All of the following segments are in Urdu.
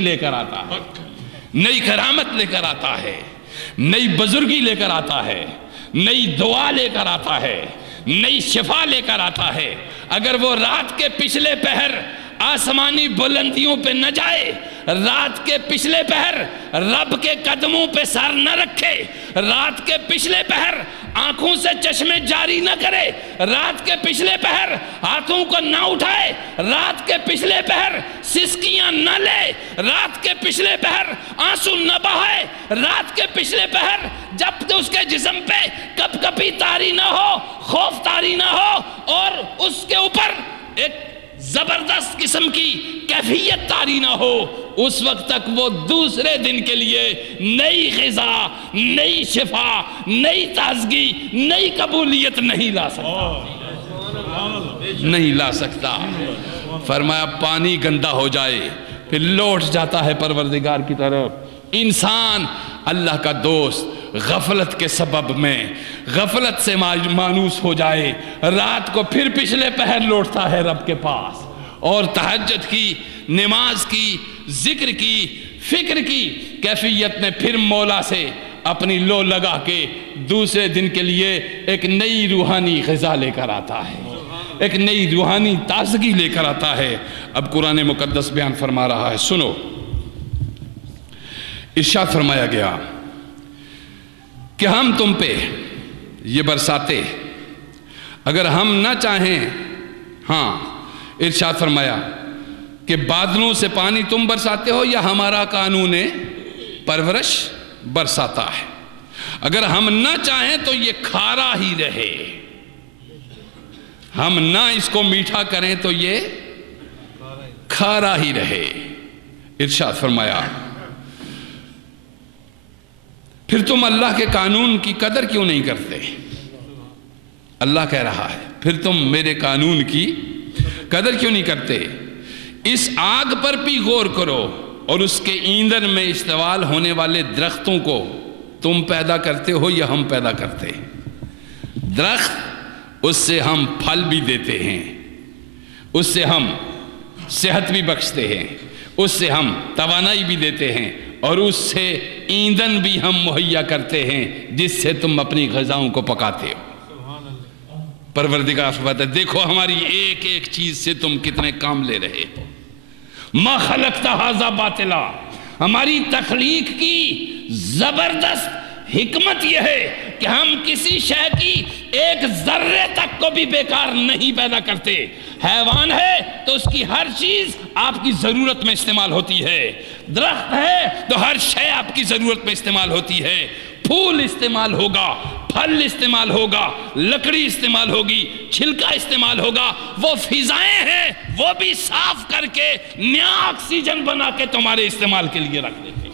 لے کر آتا ہے، نئی کرامت لے کر آتا ہے، نئی بزرگی لے کر آتا ہے، نئی دعا لے کر آتا ہے، نئی شفا لے کر آتا ہے۔ اگر وہ رات کے پچھلے پہر آسمانی بلندیوں پہ نہ جائے، رات کے پچھلے پہر رب کے قدموں پہ سر نہ رکھے، رات کے پچھلے پہر آنکھوں سے چشمے جاری نہ کرے، رات کے پچھلے پہر ہاتھوں کو نہ اٹھائے، رات کے پچھلے پہر سسکیاں نہ لے، رات کے پچھلے پہر آنسو نہ بہائے، رات کے پچھلے پہر جب اس کے جسم پہ کپ کپی طاری نہ ہو، خوف طاری نہ ہو، اور اس کے اوپر ایک زبردست قسم کی کیفیت طاری نہ ہو، اس وقت تک وہ دوسرے دن کے لیے نئی غذا، نئی شفا، نئی تازگی، نئی قبولیت نہیں لا سکتا، نہیں لا سکتا۔ فرمایا پانی گندا ہو جائے پھر لوٹ جاتا ہے پروردگار کی طرف۔ انسان اللہ کا دوست غفلت کے سبب میں غفلت سے مانوس ہو جائے، رات کو پھر پچھلے پہر لوٹتا ہے رب کے پاس، اور تہجد کی، نماز کی، ذکر کی، فکر کی کیفیت میں پھر مولا سے اپنی لو لگا کے دوسرے دن کے لیے ایک نئی روحانی غذا لے کر آتا ہے، ایک نئی روحانی تازگی لے کر آتا ہے۔ اب قرآن مقدس بیان فرما رہا ہے، سنو، ارشاد فرمایا گیا کہ ہم تم پہ یہ برساتے اگر ہم نہ چاہیں، ہاں ارشاد فرمایا کہ بادلوں سے پانی تم برساتے ہو یا ہمارا قانون پرورش برساتا ہے، اگر ہم نہ چاہیں تو یہ کھارا ہی رہے، ہم نہ اس کو میٹھا کریں تو یہ کھارا ہی رہے۔ ارشاد فرمایا پھر تم اللہ کے قانون کی قدر کیوں نہیں کرتے؟ اللہ کہہ رہا ہے پھر تم میرے قانون کی قدر کیوں نہیں کرتے؟ اس آگ پر بھی غور کرو اور اس کے ایندھن میں استعمال ہونے والے درختوں کو تم پیدا کرتے ہو یا ہم پیدا کرتے؟ درخت، اس سے ہم پھل بھی دیتے ہیں، اس سے ہم صحت بھی بخشتے ہیں، اس سے ہم توانائی بھی دیتے ہیں، اور اس سے ایندھن بھی ہم مہیا کرتے ہیں جس سے تم اپنی غذاؤں کو پکاتے ہو۔ پروردگار فرماتا ہے دیکھو ہماری ایک ایک چیز سے تم کتنے کام لے رہے ہو۔ ما خلقت ھذا باطلا، ہماری تخلیق کی زبردست حکمت یہ ہے کہ ہم کسی شے کی ایک ذرے تک کو بھی بیکار نہیں پیدا کرتے۔ حیوان ہے تو اس کی ہر چیز آپ کی ضرورت میں استعمال ہوتی ہے، درخت ہے تو ہر شے آپ کی ضرورت میں استعمال ہوتی ہے، پھول استعمال ہوگا، پھل استعمال ہوگا، لکڑی استعمال ہوگی، چھلکا استعمال ہوگا، وہ فضائیں ہیں وہ بھی صاف کر کے نیا آکسیجن بنا کے تمہارے استعمال کے لیے رکھ دیتے ہیں۔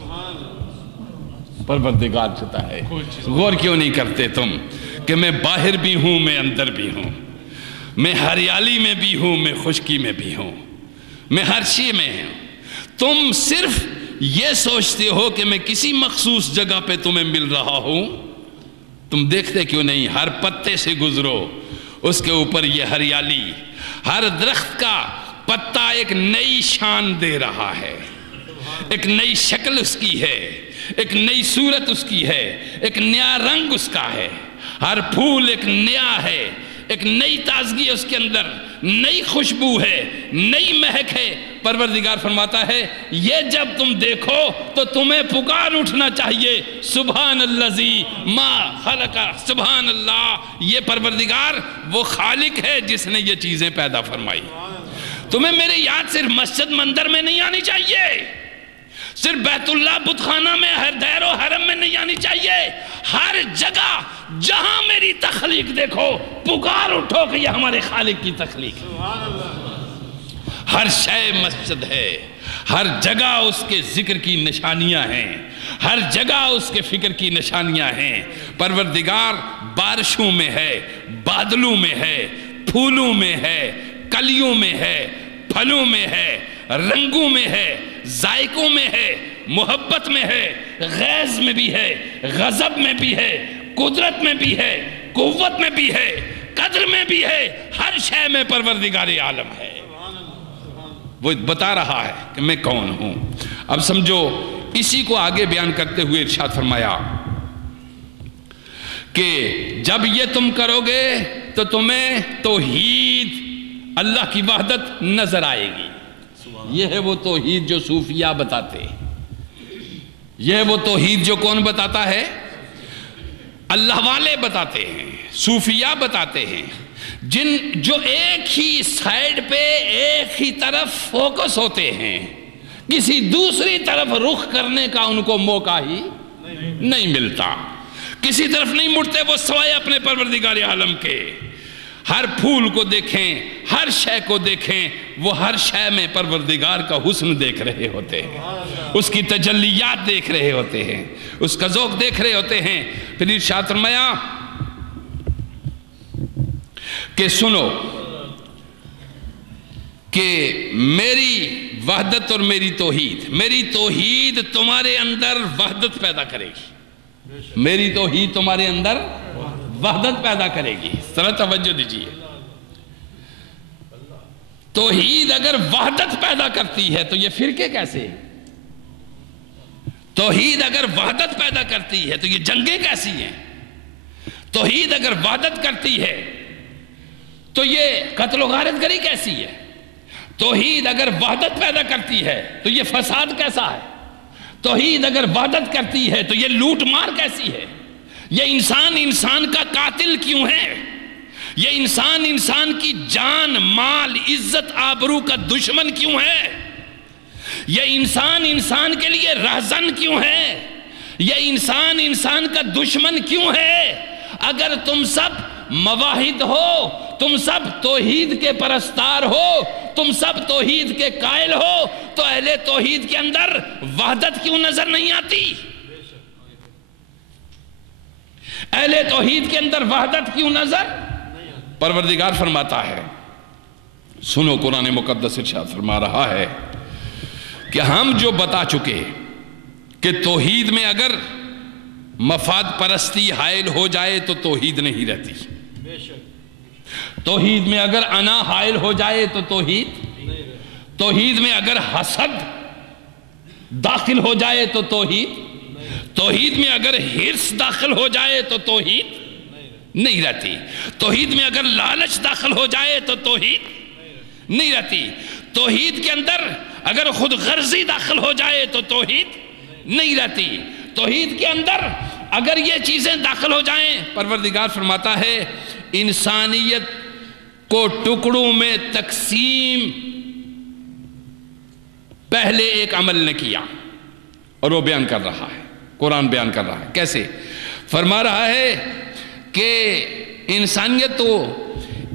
پروردگار چاہتا ہے غور کیوں نہیں کرتے تم کہ میں باہر بھی ہوں، میں اندر بھی ہوں، میں ہریالی میں بھی ہوں، میں خشکی میں بھی ہوں، میں ہر چیز میں ہوں۔ تم صرف یہ سوچتے ہو کہ میں کسی مخصوص جگہ پہ تمہیں مل رہا ہوں، تم دیکھتے کیوں نہیں ہر پتے سے گزرو، اس کے اوپر یہ ہریالی، ہر درخت کا پتا ایک نئی شان دے رہا ہے، ایک نئی شکل اس کی ہے، ایک نئی صورت اس کی ہے، ایک نیا رنگ اس کا ہے، ہر پھول ایک نیا ہے، ایک نئی تازگی اس کے اندر، نئی خوشبو ہے، نئی مہک ہے۔ پروردگار فرماتا ہے یہ جب تم دیکھو تو تمہیں پکار اٹھنا چاہیے، سبحان الذی ما خلق، سبحان اللہ، یہ پروردگار وہ خالق ہے جس نے یہ چیزیں پیدا فرمائی۔ تمہیں میرے یاد صرف مسجد مندر میں نہیں آنی چاہیے، صرف بیت اللہ بت خانہ میں، ہر دیر و حرم میں نہیں آنی چاہیے، ہر جگہ جہاں میری تخلیق دیکھو پکار اٹھو کہ یہ ہمارے خالق کی تخلیق ہے۔ ہر شے مسجد ہے، ہر جگہ اس کے ذکر کی نشانیاں ہیں، ہر جگہ اس کے فکر کی نشانیاں ہیں۔ پروردگار بارشوں میں ہے، بادلوں میں ہے، پھولوں میں ہے، کلیوں میں ہے، پھلوں میں ہے، رنگوں میں ہے، ذائقوں میں ہے، محبت میں ہے، غیظ میں بھی ہے، غضب میں بھی ہے، قدرت میں بھی ہے، قوت میں بھی ہے، قدر میں بھی ہے، ہر شے میں پروردگار عالم ہے۔ وہ بتا رہا ہے کہ میں کون ہوں۔ اب سمجھو، اسی کو آگے بیان کرتے ہوئے ارشاد فرمایا کہ جب یہ تم کرو گے تو تمہیں توحید، اللہ کی وحدت نظر آئے گی۔ یہ ہے وہ توحید جو صوفیہ بتاتے ہیں، یہ ہے وہ توحید جو کون بتاتا ہے؟ اللہ والے بتاتے ہیں، صوفیہ بتاتے ہیں، جو ایک ہی سائیڈ پہ ایک ہی طرف فوکس ہوتے ہیں، کسی دوسری طرف رخ کرنے کا ان کو موقع ہی نہیں ملتا، کسی طرف نہیں مڑتے وہ سوائے اپنے پروردگار عالم کے۔ ہر پھول کو دیکھیں، ہر شے کو دیکھیں، وہ ہر شے میں پروردگار کا حسن دیکھ رہے ہوتے ہیں، اس کی تجلیات دیکھ رہے ہوتے ہیں، اس کا ذوق دیکھ رہے ہوتے ہیں۔ پھر ارشاد فرمایا کہ سنو کہ میری وحدت اور میری توحید تمہارے اندر وحدت پیدا کرے گی، میری توحید تمہارے اندر وحدت پیدا کرے گی۔ ذرا توجہ دیجیے، توحید اگر وحدت پیدا کرتی ہے تو یہ فرقے کیسے؟ توحید اگر وحدت پیدا کرتی ہے تو یہ جنگیں کیسی ہیں؟ توحید اگر وحدت کرتی ہے تو یہ قتل و غارت گری کیسی ہے؟ توحید اگر وحدت پیدا کرتی ہے تو یہ فساد کیسا ہے؟ توحید اگر وحدت کرتی ہے تو یہ لوٹ مار کیسی ہے؟ یہ انسان کا قاتل کیوں ہے؟ یہ انسان کی جان، مال، عزت، آبرو کا دشمن کیوں ہے؟ یہ انسان کے لیے رہزن کیوں ہے؟ یہ انسان کا دشمن کیوں ہے؟ اگر تم سب مواحد ہو، تم سب توحید کے پرستار ہو، تم سب توحید کے قائل ہو، تو اہل توحید کے اندر وحدت کیوں نظر نہیں آتی؟ اہل توحید کے اندر وحدت کیوں نظر؟ پروردگار فرماتا ہے، سنو قرآن مقدس ارشاد فرما رہا ہے کہ ہم جو بتا چکے کہ توحید میں اگر مفاد پرستی حائل ہو جائے تو توحید نہیں رہتی، توحید میں اگر انا حائل ہو جائے تو توحید میں اگر حسد داخل ہو جائے تو توحید میں اگر ہرس داخل ہو جائے تو توحید نہیں رہتی، توحید میں اگر لالچ داخل ہو جائے تو توحید نہیں رہتی، توحید کے اندر اگر خود غرضی داخل ہو جائے تو توحید نہیں رہتی، توحید کے اندر اگر یہ چیزیں داخل ہو جائیں، پروردگار فرماتا ہے انسانیت کو ٹکڑوں میں تقسیم پہلے ایک عمل نے کیا، اور وہ بیان کر رہا ہے، قرآن بیان کر رہا ہے کیسے؟ فرما رہا ہے کہ انسانیت تو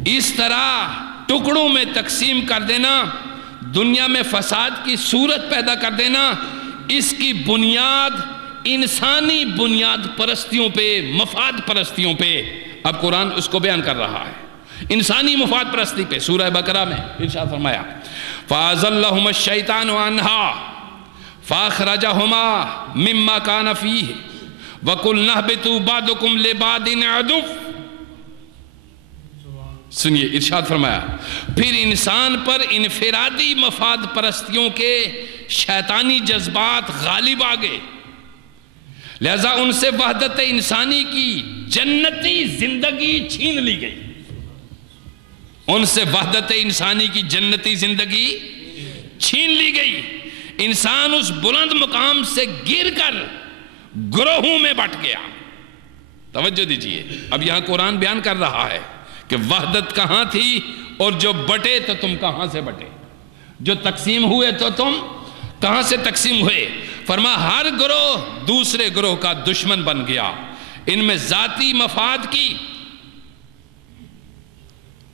اس طرح ٹکڑوں میں تقسیم کر دینا، دنیا میں فساد کی صورت پیدا کر دینا، اس کی بنیاد انسانی بنیاد پرستیوں پہ، مفاد پرستیوں پہ۔ اب قرآن اس کو بیان کر رہا ہے، انسانی مفاد پرستی پہ۔ سورہ بقرہ میں ارشاد فرمایا فَأَزَلَّهُمَ الشَّيْطَانُ عَنْهَا فَأَخْرَجَهُمَا مِمَّا كَانَ فِيهِ وَقُلْنَا اهْبِطُوا بَعْضُكُمْ لِبَعْضٍ عَدُوٌّ۔ سنیے ارشاد فرمایا پھر انسان پر انفرادی مفاد پرستیوں کے شیطانی جذبات غالب آ گئے، لہذا ان سے وحدت انسانی کی جنتی زندگی چھین لی گئی، ان سے وحدت انسانی کی جنتی زندگی چھین لی گئی، انسان اس بلند مقام سے گر کر گروہوں میں بٹ گیا۔ توجہ دیجئے، اب یہاں قرآن بیان کر رہا ہے کہ وحدت کہاں تھی، اور جو بٹے تو تم کہاں سے بٹے، جو تقسیم ہوئے تو تم کہاں سے تقسیم ہوئے۔ فرما ہر گروہ دوسرے گروہ کا دشمن بن گیا، ان میں ذاتی مفاد کی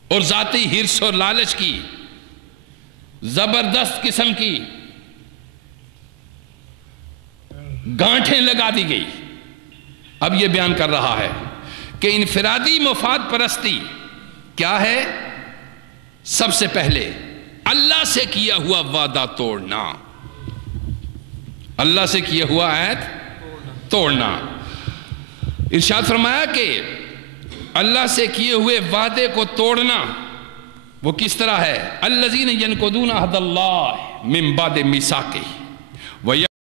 اور ذاتی ہرس اور لالچ کی زبردست قسم کی گانٹھیں لگا دی گئی۔ اب یہ بیان کر رہا ہے کہ انفرادی مفاد پرستی کیا ہے؟ سب سے پہلے اللہ سے کیا ہوا وعدہ توڑنا، اللہ سے کیا ہوا عہد توڑنا۔ ارشاد فرمایا کہ اللہ سے کیے ہوئے وعدے کو توڑنا وہ کس طرح ہے؟ الذین ینقضون عہد اللہ من بعد میثاقہ،